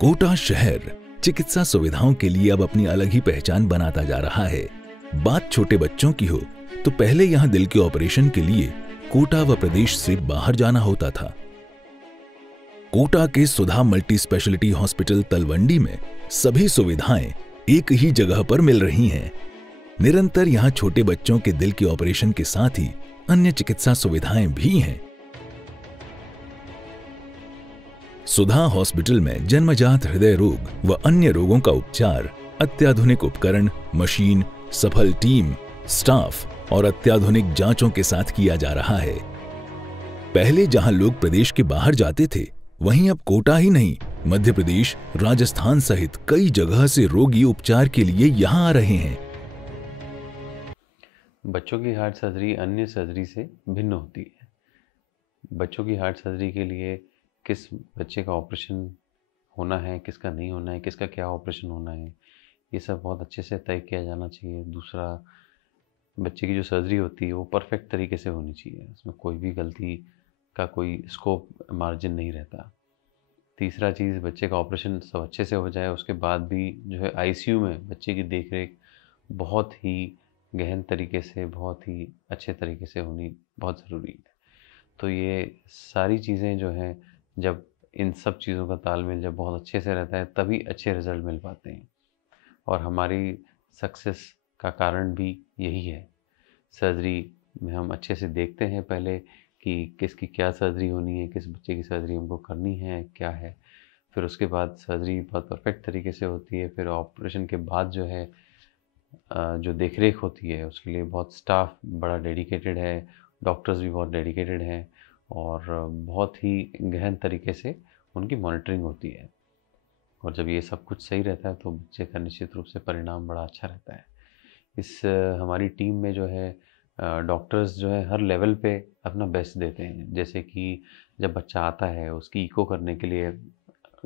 कोटा शहर चिकित्सा सुविधाओं के लिए अब अपनी अलग ही पहचान बनाता जा रहा है। बात छोटे बच्चों की हो तो पहले यहां दिल के ऑपरेशन के लिए कोटा व प्रदेश से बाहर जाना होता था। कोटा के सुधा मल्टी स्पेशलिटी हॉस्पिटल तलवंडी में सभी सुविधाएं एक ही जगह पर मिल रही हैं। निरंतर यहां छोटे बच्चों के दिल के ऑपरेशन के साथ ही अन्य चिकित्सा सुविधाएं भी हैं। सुधा हॉस्पिटल में जन्मजात हृदय रोग व अन्य रोगों का उपचार अत्याधुनिक उपकरण, मशीन, सफल टीम, स्टाफ और अत्याधुनिक जांचों के साथ किया जा रहा है। पहले जहां लोग प्रदेश के बाहर जाते थे, वहीं अब कोटा ही नहीं, मध्य प्रदेश, राजस्थान सहित कई जगह से रोगी उपचार के लिए यहां आ रहे हैं। बच्चों की हार्ट सर्जरी अन्य सर्जरी से भिन्न होती है। बच्चों की हार्ट सर्जरी के लिए किस बच्चे का ऑपरेशन होना है, किसका नहीं होना है, किसका क्या ऑपरेशन होना है, ये सब बहुत अच्छे से तय किया जाना चाहिए। दूसरा, बच्चे की जो सर्जरी होती है वो परफेक्ट तरीके से होनी चाहिए, उसमें कोई भी गलती का कोई स्कोप मार्जिन नहीं रहता। तीसरा चीज़, बच्चे का ऑपरेशन सब अच्छे से हो जाए, उसके बाद भी जो है आईसीयू में बच्चे की देखरेख बहुत ही गहन तरीके से, बहुत ही अच्छे तरीके से होनी बहुत ज़रूरी है। तो ये सारी चीज़ें जो हैं, जब इन सब चीज़ों का तालमेल जब बहुत अच्छे से रहता है, तभी अच्छे रिज़ल्ट मिल पाते हैं। और हमारी सक्सेस का कारण भी यही है। सर्जरी में हम अच्छे से देखते हैं पहले कि किसकी क्या सर्जरी होनी है, किस बच्चे की सर्जरी हमको करनी है, क्या है। फिर उसके बाद सर्जरी बहुत परफेक्ट तरीके से होती है। फिर ऑपरेशन के बाद जो है जो देखरेख होती है, उसके लिए बहुत स्टाफ बड़ा डेडिकेटेड है, डॉक्टर्स भी बहुत डेडिकेटेड हैं और बहुत ही गहन तरीके से उनकी मॉनिटरिंग होती है। और जब ये सब कुछ सही रहता है तो बच्चे का निश्चित रूप से परिणाम बड़ा अच्छा रहता है। इस हमारी टीम में जो है डॉक्टर्स जो है हर लेवल पे अपना बेस्ट देते हैं। जैसे कि जब बच्चा आता है, उसकी इको करने के लिए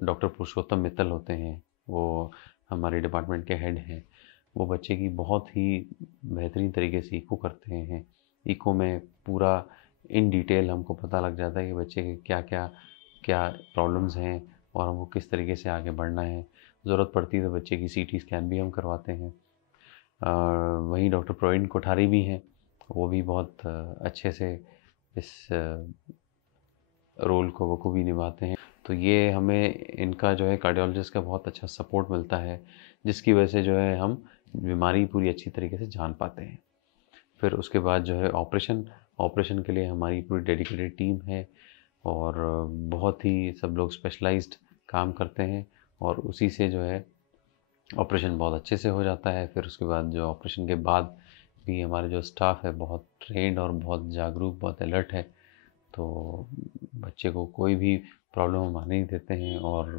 डॉक्टर पुरुषोत्तम मित्तल होते हैं, वो हमारे डिपार्टमेंट के हेड हैं। वो बच्चे की बहुत ही बेहतरीन तरीके से इको करते हैं। इको में पूरा इन डिटेल हमको पता लग जाता है कि बच्चे के क्या प्रॉब्लम्स हैं और हमको किस तरीके से आगे बढ़ना है। ज़रूरत पड़ती है तो बच्चे की सीटी स्कैन भी हम करवाते हैं। वहीं डॉक्टर प्रवीण कोठारी भी हैं, वो भी बहुत अच्छे से इस रोल को बखूबी निभाते हैं। तो ये हमें इनका जो है कार्डियोलॉजिस्ट का बहुत अच्छा सपोर्ट मिलता है, जिसकी वजह से जो है हम बीमारी पूरी अच्छी तरीके से जान पाते हैं। फिर उसके बाद जो है ऑपरेशन के लिए हमारी पूरी डेडिकेटेड टीम है और बहुत ही सब लोग स्पेशलाइज्ड काम करते हैं और उसी से जो है ऑपरेशन बहुत अच्छे से हो जाता है। फिर उसके बाद जो ऑपरेशन के बाद भी हमारे जो स्टाफ है बहुत ट्रेंड और बहुत जागरूक, बहुत अलर्ट है। तो बच्चे को कोई भी प्रॉब्लम हम आने नहीं देते हैं और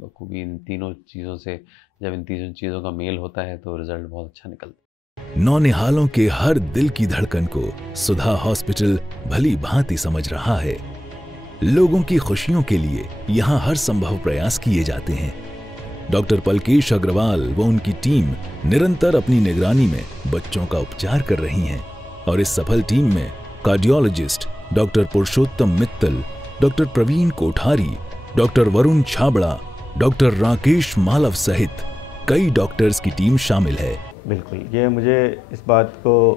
बखूबी इन तीनों चीज़ों से, जब इन तीनों चीज़ों का मेल होता है तो रिज़ल्ट बहुत अच्छा निकलता है। नौनिहालों के हर दिल की धड़कन को सुधा हॉस्पिटल भली भांति समझ रहा है। लोगों की खुशियों के लिए यहाँ हर संभव प्रयास किए जाते हैं। डॉक्टर पलकेश अग्रवाल व उनकी टीम निरंतर अपनी निगरानी में बच्चों का उपचार कर रही हैं और इस सफल टीम में cardiologist doctor Purushottam Mittal, doctor Praveen Kothari, doctor Varun Chhabra, doctor Rakesh Malav सहित कई डॉक्टर्स की टीम शामिल है। बिल्कुल, ये मुझे इस बात को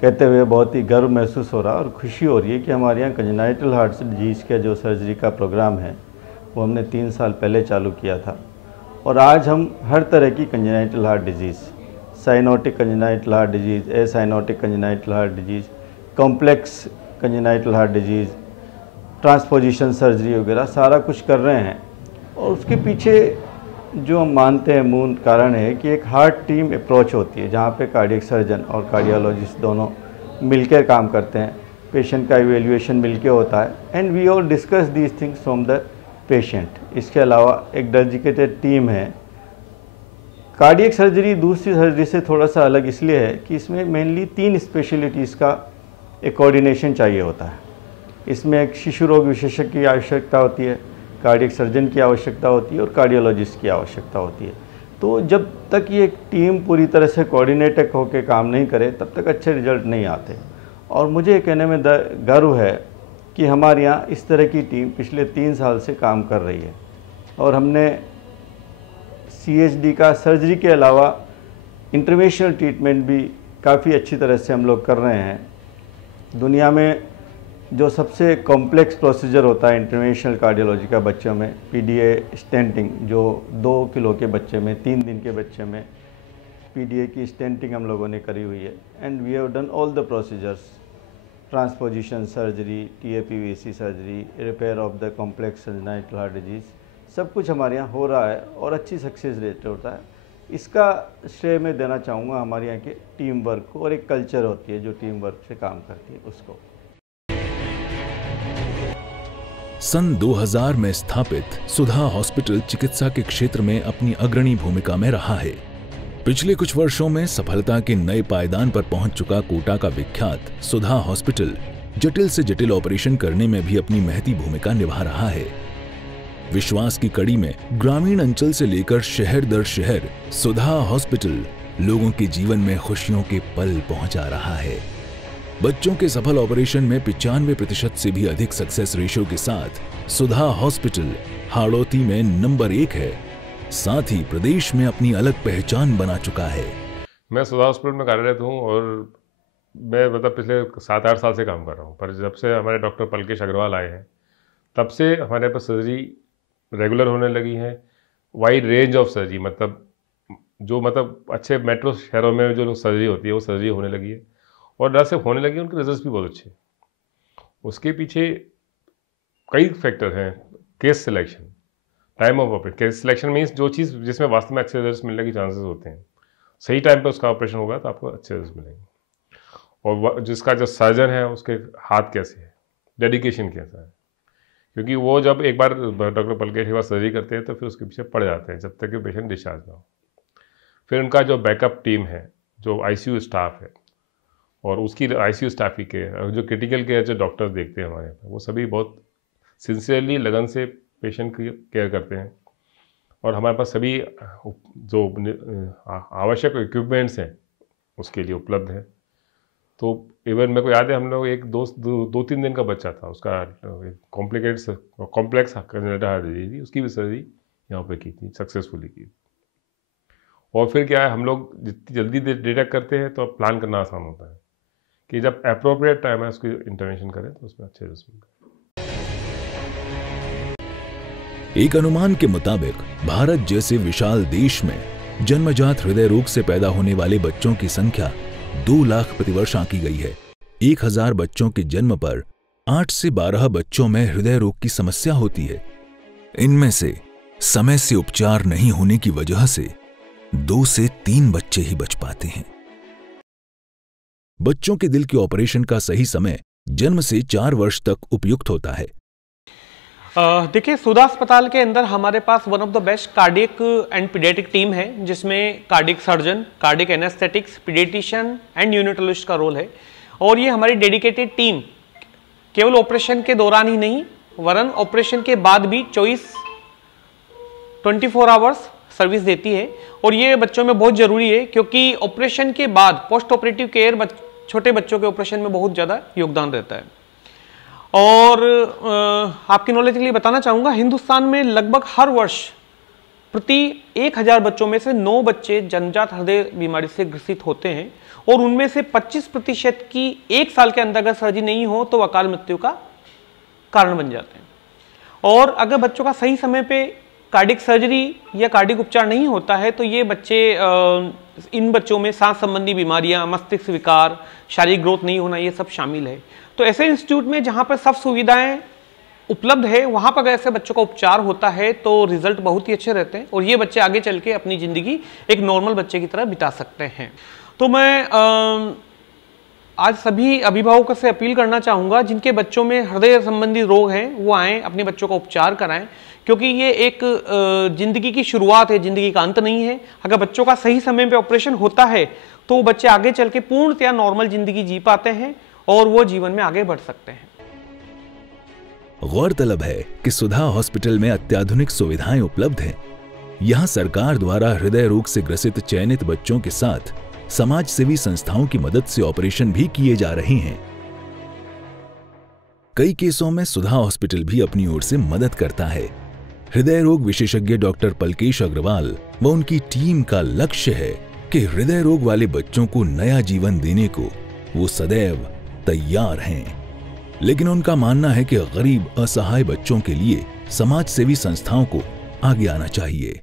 कहते हुए बहुत ही गर्व महसूस हो रहा और खुशी हो रही है कि हमारे यहाँ कंजेनाइटल हार्ट डिजीज़ का जो सर्जरी का प्रोग्राम है वो हमने 3 साल पहले चालू किया था और आज हम हर तरह की congenital heart disease, cyanotic congenital heart disease, acyanotic congenital heart disease, complex congenital heart disease, transposition surgery वगैरह सारा कुछ कर रहे हैं। और उसके पीछे जो हम मानते हैं मूल कारण है कि एक हार्ट टीम अप्रोच होती है, जहाँ पे कार्डियक सर्जन और कार्डियोलॉजिस्ट दोनों मिलकर काम करते हैं। पेशेंट का इवेल्युएशन मिलकर होता है and we all discuss these things from the patient. इसके अलावा एक डेडिकेटेड टीम है। कार्डियक सर्जरी दूसरी सर्जरी से थोड़ा सा अलग इसलिए है कि इसमें मेनली 3 स्पेशलिटीज़ का एक कोऑर्डिनेशन चाहिए होता है। इसमें एक शिशु रोग विशेषज्ञ की आवश्यकता होती है, कार्डियक सर्जन की आवश्यकता होती है और कार्डियोलॉजिस्ट की आवश्यकता होती है। तो जब तक ये टीम पूरी तरह से कोऑर्डिनेटेड होकर काम नहीं करे, तब तक अच्छे रिजल्ट नहीं आते। और मुझे ये कहने में गर्व है कि हमारे यहाँ इस तरह की टीम पिछले 3 साल से काम कर रही है और हमने CHD का सर्जरी के अलावा इंटरवेंशनल ट्रीटमेंट भी काफ़ी अच्छी तरह से हम लोग कर रहे हैं। दुनिया में जो सबसे कॉम्प्लेक्स प्रोसीजर होता है इंटरवेंशनल कार्डियोलॉजी का बच्चों में, PDA स्टेंटिंग, जो 2 किलो के बच्चे में 3 दिन के बच्चे में PDA की स्टेंटिंग हम लोगों ने करी हुई है। And we have done all the procedures, transposition surgery, TAPVC surgery, repair of the complex congenital heart disease, सब कुछ हमारे यहाँ हो रहा है और अच्छी सक्सेस रेट होता है। इसका श्रेय मैं देना चाहूँगा हमारे यहाँ के टीम वर्क को, और एक कल्चर होती है जो टीम वर्क से काम करती है उसको। सन 2000 में स्थापित सुधा हॉस्पिटल चिकित्सा के क्षेत्र में अपनी अग्रणी भूमिका में रहा है। पिछले कुछ वर्षों में सफलता के नए पायदान पर पहुंच चुका कोटा का विख्यात सुधा हॉस्पिटल जटिल से जटिल ऑपरेशन करने में भी अपनी महती भूमिका निभा रहा है। विश्वास की कड़ी में ग्रामीण अंचल से लेकर शहर दर शहर सुधा हॉस्पिटल लोगों के जीवन में खुशियों के पल पहुंचा रहा है। बच्चों के सफल ऑपरेशन में 95% से भी अधिक सक्सेस रेशियो के साथ सुधा हॉस्पिटल हाड़ौती में नंबर 1 है। साथ ही प्रदेश में अपनी अलग पहचान बना चुका है। मैं सुधा हॉस्पिटल में कार्यरत हूँ और मैं मतलब पिछले 7-8 साल से काम कर रहा हूँ, पर जब से हमारे डॉक्टर पलकेश अग्रवाल आए हैं तब से हमारे पास सर्जरी रेगुलर होने लगी है। वाइड रेंज ऑफ सर्जरी, मतलब अच्छे मेट्रो शहरों में जो सर्जरी होती है वो सर्जरी होने लगी है और न सिर्फ होने लगी है, उनके रिजल्ट्स भी बहुत अच्छे। उसके पीछे कई फैक्टर हैं। Case selection, time of operation. Case selection means जो चीज़ जिसमें वास्तव में अच्छे रिजल्ट्स मिलने के चांसेस होते हैं, सही टाइम पे उसका ऑपरेशन होगा तो आपको अच्छे रिजल्ट मिलेंगे। और जिसका जो सर्जन है उसके हाथ कैसे है, डेडिकेशन कैसा है, क्योंकि वो जब एक बार डॉक्टर पलकेश के बाद सर्जरी करते हैं तो फिर उसके पीछे पड़ जाते हैं जब तक कि पेशेंट डिस्चार्ज ना हो। फिर उनका जो बैकअप टीम है, जो ICU स्टाफ है और उसकी ICU स्टाफ की केयर, जो क्रिटिकल केयर जो डॉक्टर्स देखते हैं हमारे यहाँ, वो सभी बहुत सिंसियरली लगन से पेशेंट की केयर करते हैं। और हमारे पास सभी जो आवश्यक इक्विपमेंट्स हैं उसके लिए उपलब्ध है। तो इवन मेरे को याद है हम लोग एक 2-3 दिन का बच्चा था, उसका कॉम्प्लेक्स कंजेनिटल हार्ट डिजीज थी, उसकी भी सर्जरी यहाँ पे की थी, सक्सेसफुली की। और फिर क्या है, हम लोग जितनी जल्दी डिटेक्ट करते हैं तो प्लान करना आसान होता है कि जब एप्रोप्रिएट टाइम है उसकी इंटरवेंशन करें तो उसमें अच्छे रिजल्ट मिलते हैं। एक अनुमान के मुताबिक भारत जैसे विशाल देश में जन्मजात हृदय रोग से पैदा होने वाले बच्चों की संख्या 2 लाख प्रतिवर्ष आंकी गई है। 1000 बच्चों के जन्म पर 8 से 12 बच्चों में हृदय रोग की समस्या होती है। इनमें से समय से उपचार नहीं होने की वजह से 2 से 3 बच्चे ही बच पाते हैं। बच्चों के दिल के ऑपरेशन का सही समय जन्म से 4 वर्ष तक उपयुक्त होता है। देखिए, सुधा अस्पताल के अंदर हमारे पास one of the best cardiac and paediatric team है, जिसमें cardiac surgeon, cardiac anaesthetics, paediatrician and neonatologist का रोल है। और ये हमारी डेडिकेटेड टीम केवल ऑपरेशन के दौरान ही नहीं वरन ऑपरेशन के बाद भी 24 आवर्स सर्विस देती है। और ये बच्चों में बहुत ज़रूरी है क्योंकि ऑपरेशन के बाद पोस्ट ऑपरेटिव केयर छोटे बच्चों के ऑपरेशन में बहुत ज़्यादा योगदान रहता है। और आपकी नॉलेज के लिए बताना चाहूँगा, हिंदुस्तान में लगभग हर वर्ष प्रति 1000 बच्चों में से 9 बच्चे जन्मजात हृदय बीमारी से ग्रसित होते हैं और उनमें से 25% की 1 साल के अंदर अगर सर्जरी नहीं हो तो अकाल मृत्यु का कारण बन जाते हैं। और अगर बच्चों का सही समय पे कार्डियक सर्जरी या कार्डियक उपचार नहीं होता है तो ये बच्चे इन बच्चों में सांस संबंधी बीमारियां, मस्तिष्क विकार, शारीरिक ग्रोथ नहीं होना, ये सब शामिल है। तो ऐसे इंस्टीट्यूट में जहाँ पर सब सुविधाएं उपलब्ध है वहाँ पर अगर ऐसे बच्चों का उपचार होता है तो रिजल्ट बहुत ही अच्छे रहते हैं और ये बच्चे आगे चल के अपनी ज़िंदगी एक नॉर्मल बच्चे की तरह बिता सकते हैं। तो मैं आज सभी अभिभावकों से अपील करना चाहूँगा जिनके बच्चों में हृदय संबंधी रोग हैं वो आएँ, अपने बच्चों का उपचार कराएं, क्योंकि ये एक ज़िंदगी की शुरुआत है, ज़िंदगी का अंत नहीं है। अगर बच्चों का सही समय पे ऑपरेशन होता है तो वो बच्चे आगे चल के पूर्णतया नॉर्मल ज़िंदगी जी पाते हैं और वो जीवन में आगे बढ़ सकते हैं। गौरतलब है कि सुधा हॉस्पिटल में अत्याधुनिक सुविधाएं उपलब्ध हैं। यहां सरकार द्वारा हृदय रोग से ग्रसित चयनित बच्चों के साथ समाज सेवी संस्थाओं की मदद से ऑपरेशन भी किए जा रहे हैं। कई केसों में सुधा हॉस्पिटल भी अपनी ओर से मदद करता है। हृदय रोग विशेषज्ञ डॉक्टर पलकेश अग्रवाल व उनकी टीम का लक्ष्य है कि हृदय रोग वाले बच्चों को नया जीवन देने को वो सदैव तैयार हैं। लेकिन उनका मानना है कि गरीब असहाय बच्चों के लिए समाज सेवी संस्थाओं को आगे आना चाहिए।